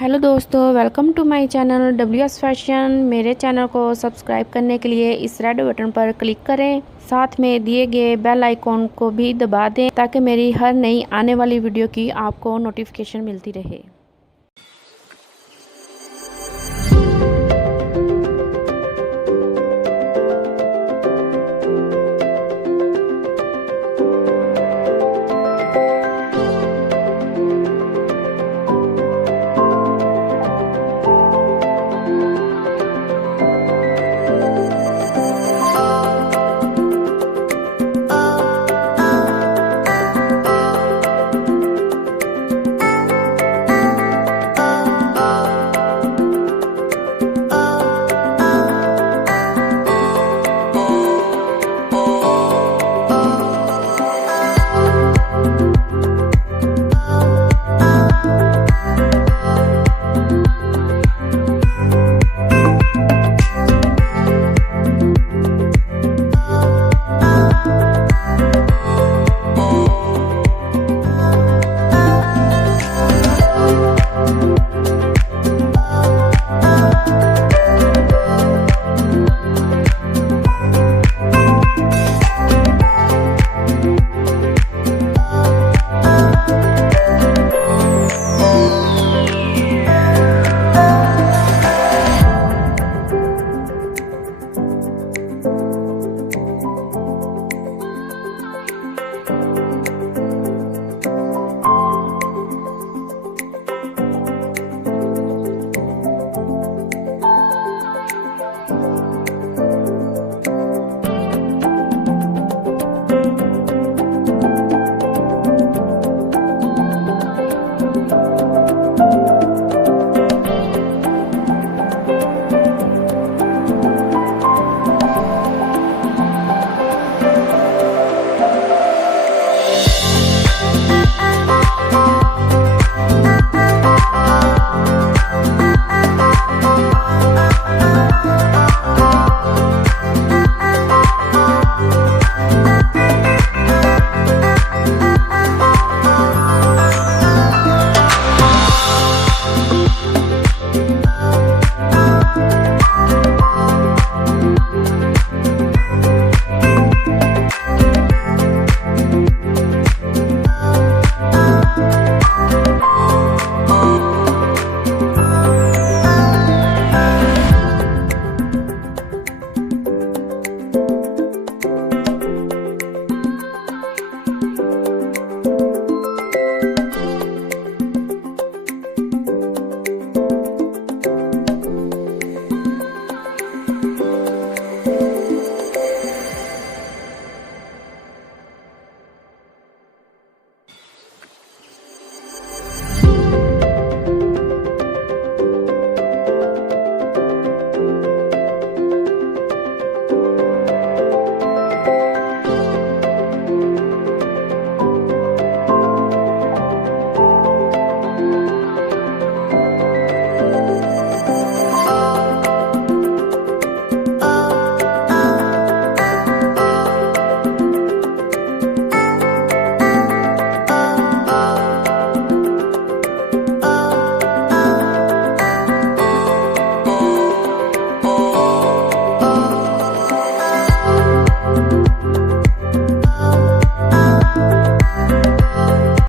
हेलो दोस्तों, welcome to my channel WS fashion. मेरे चैनल को सब्सक्राइब करने के लिए इस रेड बटन पर क्लिक करें। साथ में दिए गए बेल आइकॉन को भी दबा दें ताकि मेरी हर नई आने वाली वीडियो की आपको नोटिफिकेशन मिलती रहे।